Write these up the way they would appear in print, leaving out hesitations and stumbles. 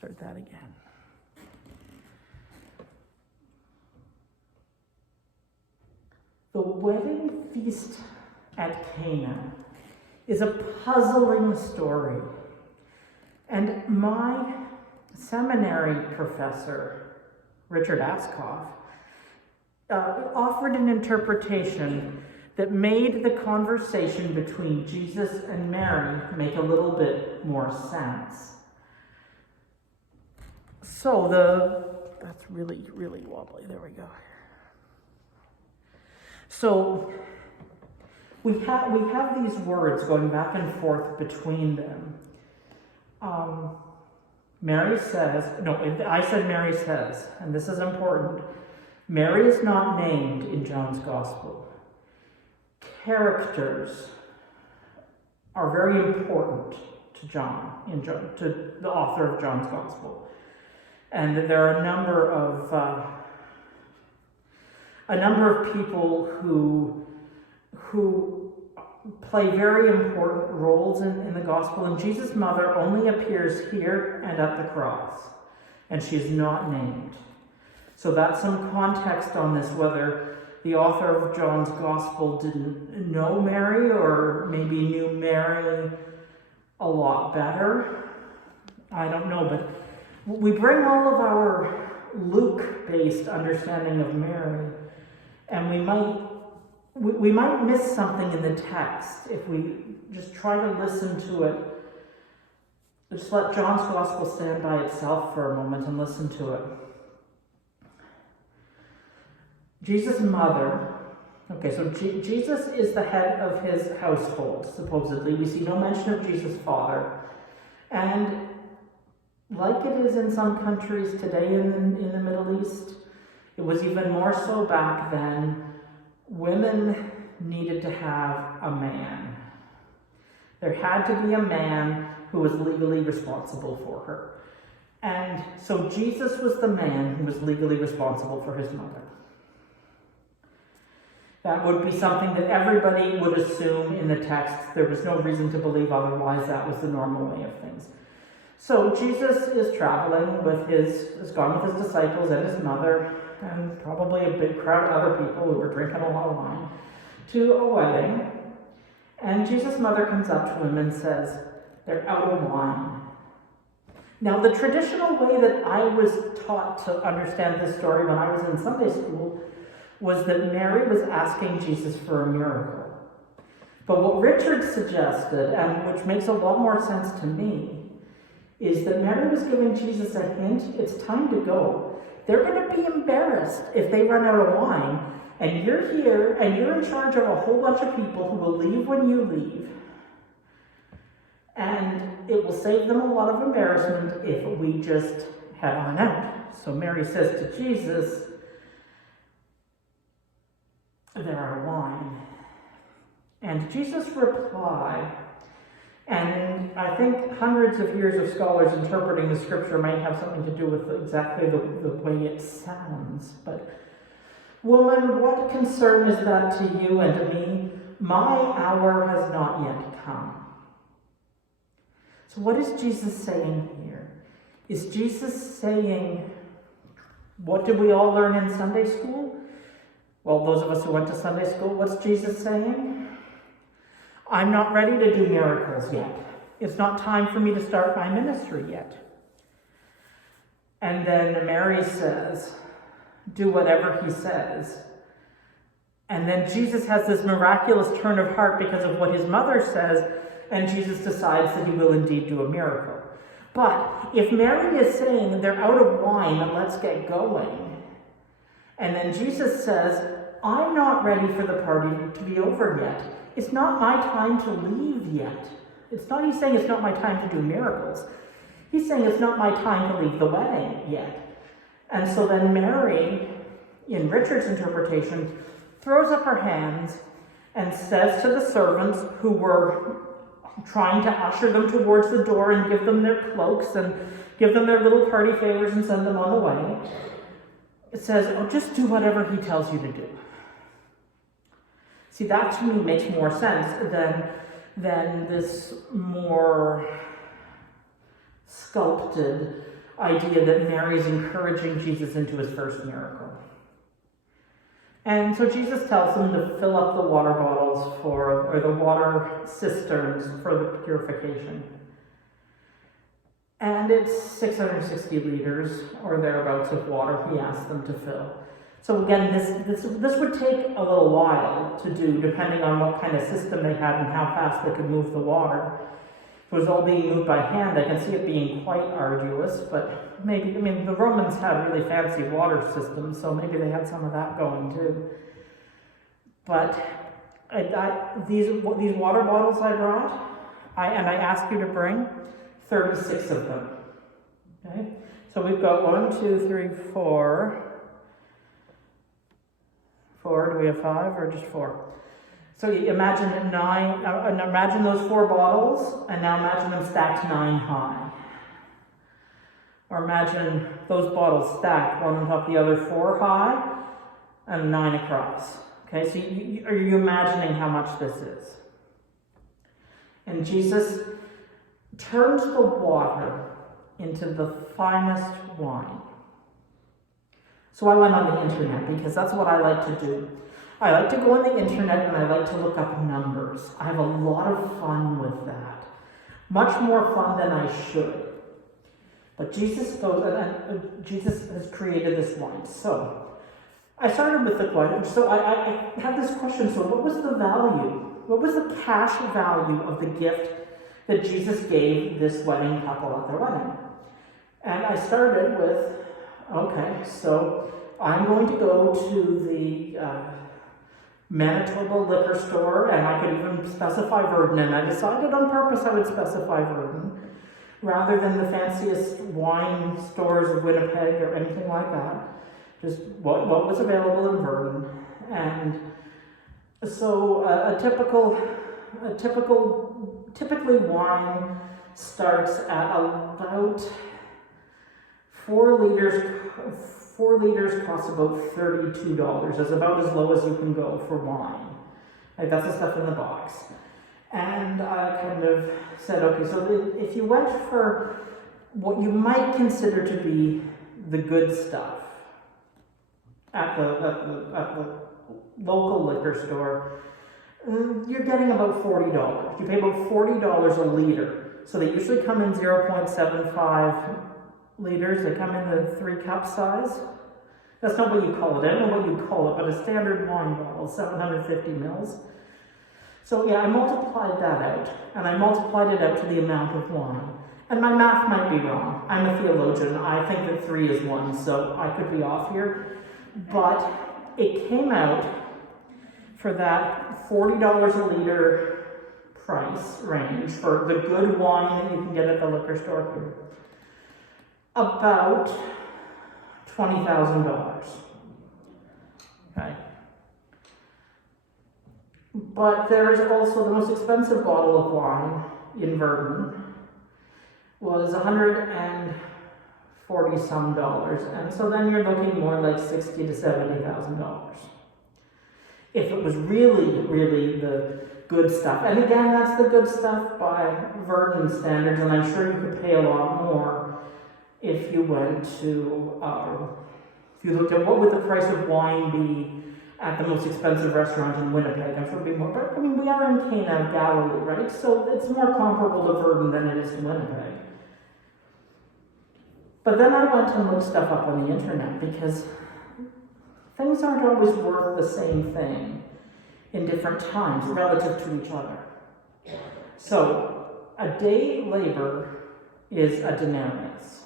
Start that again. The wedding feast at Cana is a puzzling story. And my seminary professor, Richard Askoff, offered an interpretation that made the conversation between Jesus and Mary make a little bit more sense. So that's really, really wobbly. There we go. So we have these words going back and forth between them. Mary says, I said Mary says, and this is important. Mary is not named in John's Gospel. Characters are very important to to the author of John's Gospel. And there are a number of people who play very important roles in the gospel, and Jesus' mother only appears here and at the cross, and she is not named. So that's some context on this, whether the author of John's gospel didn't know Mary or maybe knew Mary a lot better. I don't know, but we bring all of our Luke-based understanding of Mary, and we might miss something in the text if we just try to listen to it. Just let John's Gospel stand by itself for a moment and listen to it. Jesus' mother, so Jesus is the head of his household, supposedly. We see no mention of Jesus' father. And like it is in some countries today in the Middle East, it was even more so back then. Women needed to have a man. There had to be a man who was legally responsible for her. And so Jesus was the man who was legally responsible for his mother. That would be something that everybody would assume in the text. There was no reason to believe otherwise. That was the normal way of things. So Jesus is traveling has gone with his disciples and his mother, and probably a big crowd of other people who were drinking a lot of wine, to a wedding. And Jesus' mother comes up to him and says, "They're out of wine." Now, the traditional way that I was taught to understand this story when I was in Sunday school was that Mary was asking Jesus for a miracle. But what Richard suggested, and which makes a lot more sense to me, is that Mary was giving Jesus a hint. It's time to go. They're going to be embarrassed if they run out of wine, and you're here, and you're in charge of a whole bunch of people who will leave when you leave. And it will save them a lot of embarrassment if we just head on out. So Mary says to Jesus, "They're out of wine." And Jesus' reply, and I think hundreds of years of scholars interpreting the scripture might have something to do with exactly the way it sounds. But, "Woman, what concern is that to you and to me? My hour has not yet come." So what is Jesus saying here? Is Jesus saying, what did we all learn in Sunday school? Well, those of us who went to Sunday school, what's Jesus saying? I'm not ready to do miracles yet. It's not time for me to start my ministry yet. And then Mary says, do whatever he says. And then Jesus has this miraculous turn of heart because of what his mother says, and Jesus decides that he will indeed do a miracle. But if Mary is saying they're out of wine, let's get going, and then Jesus says, I'm not ready for the party to be over yet. It's not my time to leave yet. He's saying it's not my time to do miracles. He's saying it's not my time to leave the wedding yet. And so then Mary, in Richard's interpretation, throws up her hands and says to the servants who were trying to usher them towards the door and give them their cloaks and give them their little party favors and send them on the way, it says, just do whatever he tells you to do. See, that to me makes more sense than this more sculpted idea that Mary's encouraging Jesus into his first miracle. And so Jesus tells them to fill up the water bottles or the water cisterns for the purification. And it's 660 liters or thereabouts of water he asked them to fill. So again, this would take a little while to do, depending on what kind of system they had and how fast they could move the water. If it was all being moved by hand, I can see it being quite arduous, but maybe, the Romans had really fancy water systems, so maybe they had some of that going too. But these water bottles I brought, I asked you to bring 36 of them. Okay? So we've got 1, 2, 3, 4. 4, do we have 5 or just 4? So you imagine 9, imagine those 4 bottles, and now imagine them stacked 9 high. Or imagine those bottles stacked, one on top of the other 4 high, and 9 across. Okay, so are you imagining how much this is? And Jesus turns the water into the finest wine. So I went on the internet because that's what I like to do. I like to go on the internet and I like to look up numbers. I have a lot of fun with that. Much more fun than I should. But Jesus goes, and Jesus has created this wine. So I started with the question. So I had this question. So what was the value? What was the cash value of the gift that Jesus gave this wedding couple at their wedding? And I started with, okay, so I'm going to go to the Manitoba liquor store, and I could even specify Verdun, and I decided on purpose I would specify Verdun, rather than the fanciest wine stores of Winnipeg or anything like that. Just what was available in Verdun. And so typically wine starts at about 4 liters. 4 liters costs about $32. That's about as low as you can go for wine. Like, that's the stuff in the box. And I kind of said, okay, so if you went for what you might consider to be the good stuff at the local liquor store, you're getting about $40. You pay about $40 a liter. So they usually come in 0.75 liters. They come in the 3-cup size. That's not what you call it. I don't know what you call it, but a standard wine bottle, 750 mils. So yeah, I multiplied that out, and I multiplied it out to the amount of wine. And my math might be wrong. I'm a theologian. I think that 3 is 1, so I could be off here. But it came out for that $40 a liter price range for the good wine that you can get at the liquor store here. About $20,000. Okay. But there is also the most expensive bottle of wine in Verdun was $140 some, and so then you're looking more like $60,000 to $70,000. If it was really, really the good stuff, and again, that's the good stuff by Verdun standards, and I'm sure you could pay a lot more if you went to, if you looked at what would the price of wine be at the most expensive restaurant in Winnipeg. I'm sure it'd be more, but I mean, we are in Cana of Galilee, right? So it's more comparable to Verdun than it is to Winnipeg. But then I went and looked stuff up on the internet because things aren't always worth the same thing in different times relative to each other. So a day labor is a denarius.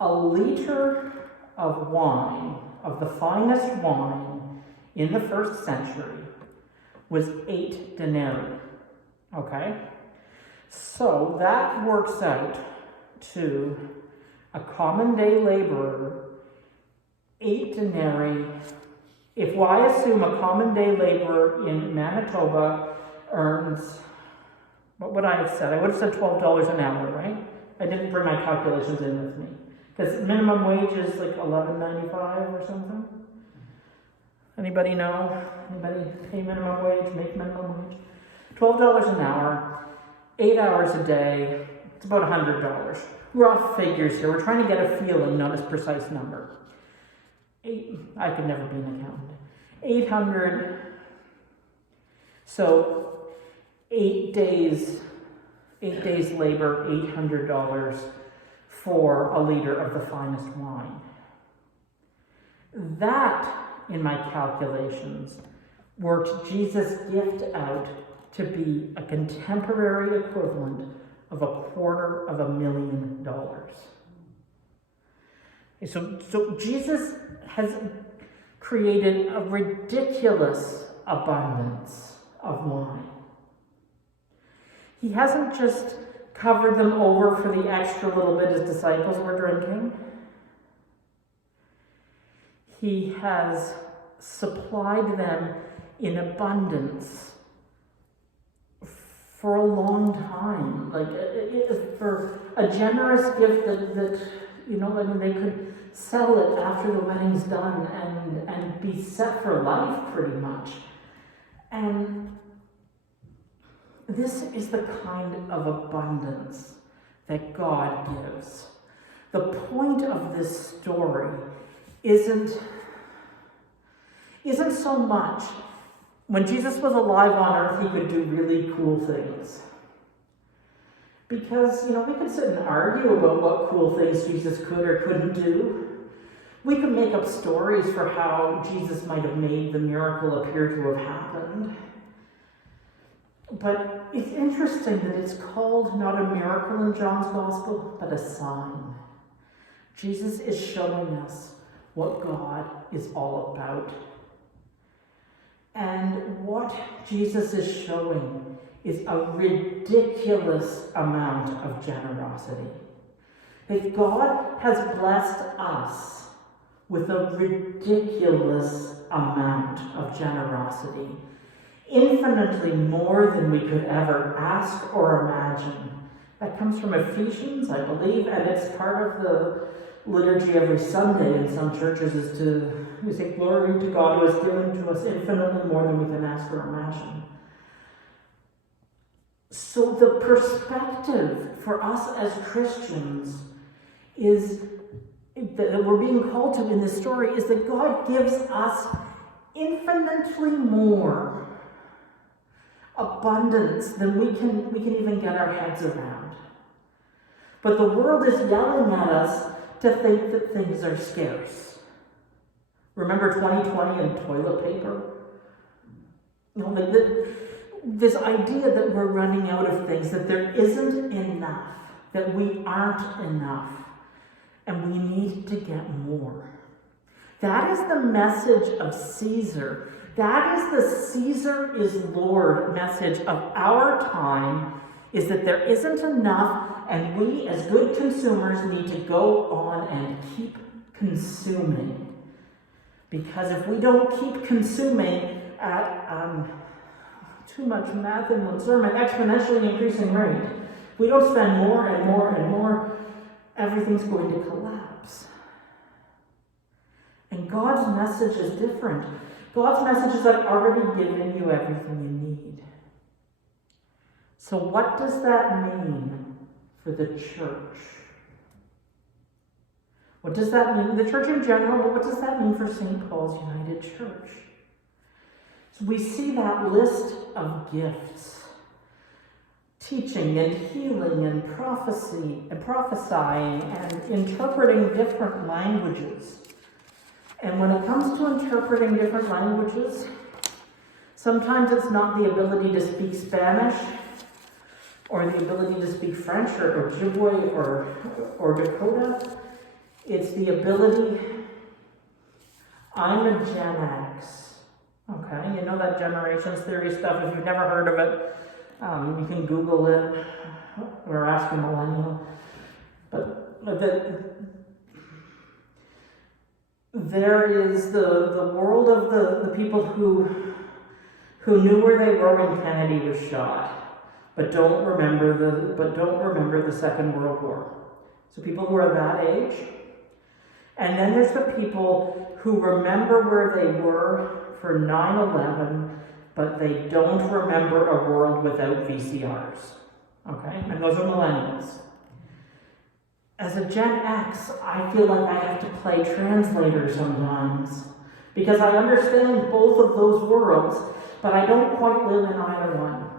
A liter of wine, of the finest wine in the 1st century, was 8 denarii. Okay? So that works out to a common day laborer, 8 denarii. If I assume a common day laborer in Manitoba earns, what would I have said? I would have said $12 an hour, right? I didn't bring my calculations in with me. Because minimum wage is like $11.95 or something. Anybody know? Anybody pay minimum wage, make minimum wage? $12 an hour, 8 hours a day, it's about $100. rough figures here. We're trying to get a feeling, not a precise number. I could never be an accountant. 800. So 8 days labor, $800 for a liter of the finest wine. That, in my calculations, worked Jesus' gift out to be a contemporary equivalent of $250,000. So Jesus has created a ridiculous abundance of wine. He hasn't just covered them over for the extra little bit his disciples were drinking. He has supplied them in abundance for a long time, for a generous gift that they could sell it after the wedding's done and be set for life pretty much. And this is the kind of abundance that God gives. The point of this story isn't so much when Jesus was alive on earth, he could do really cool things. Because, we could sit and argue about what cool things Jesus could or couldn't do. We could make up stories for how Jesus might have made the miracle appear to have happened. But it's interesting that it's called not a miracle in John's Gospel, but a sign. Jesus is showing us what God is all about. And what Jesus is showing is a ridiculous amount of generosity. That God has blessed us with a ridiculous amount of generosity, infinitely more than we could ever ask or imagine. That comes from Ephesians, I believe, and it's part of the liturgy every Sunday in some churches we say, glory to God who has given to us infinitely more than we can ask or imagine. So the perspective for us as Christians is that we're being called to in this story is that God gives us infinitely more abundance than we can even get our heads around. But the world is yelling at us to think that things are scarce. Remember 2020 and toilet paper? This idea that we're running out of things, that there isn't enough, that we aren't enough, and we need to get more. That is the message of Caesar. That is the Caesar is Lord message of our time, is that there isn't enough, and we as good consumers need to go on and keep consuming. Because if we don't keep consuming at too much math in one sermon, exponentially increasing rate, if we don't spend more and more and more, everything's going to collapse. And God's message is different. God's message is, I've already given you everything you need. So what does that mean for the church? What does that mean? The church in general, but what does that mean for St. Paul's United Church? So we see that list of gifts. Teaching and healing and prophecy and prophesying and interpreting different languages. And when it comes to interpreting different languages, sometimes it's not the ability to speak Spanish or the ability to speak French or Ojibwe or Dakota. It's the ability, I'm a Gen X. Okay, you know that generations theory stuff. If you've never heard of it, you can Google it or ask a millennial. But there is the world of the people who knew where they were when Kennedy was shot, but don't remember the Second World War. So people who are that age. And then there's the people who remember where they were for 9/11, but they don't remember a world without VCRs. Okay? And those are millennials. As a Gen X, I feel like I have to play translator sometimes because I understand both of those worlds, but I don't quite live in either one.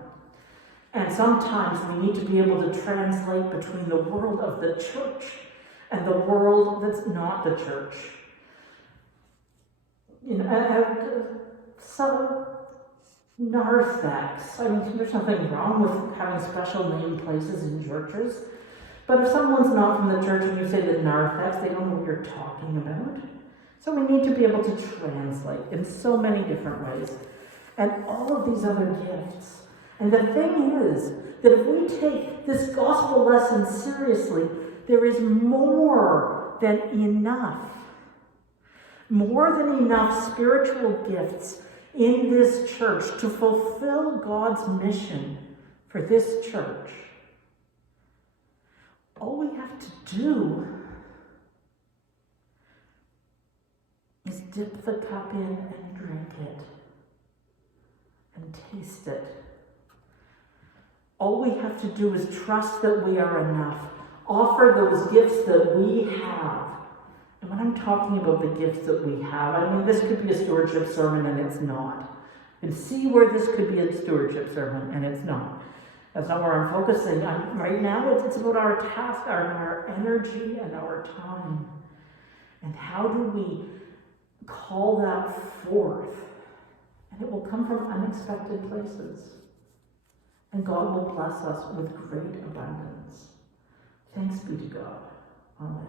And sometimes we need to be able to translate between the world of the church and the world that's not the church. So narthex. I mean, there's nothing wrong with having special named places in churches. But if someone's not from the church and you say the narthex, they don't know what you're talking about. So we need to be able to translate in so many different ways. And all of these other gifts. And the thing is that if we take this gospel lesson seriously, there is more than enough spiritual gifts in this church to fulfill God's mission for this church. All we have to do is dip the cup in and drink it and taste it. All we have to do is trust that we are enough. Offer those gifts that we have. And when I'm talking about the gifts that we have, I mean, this could be a stewardship sermon and it's not. And see where this could be a stewardship sermon and it's not. That's not where I'm focusing. Right now, it's about our task, our energy, and our time. And how do we call that forth? And it will come from unexpected places. And God will bless us with great abundance. Thanks be to God. Amen.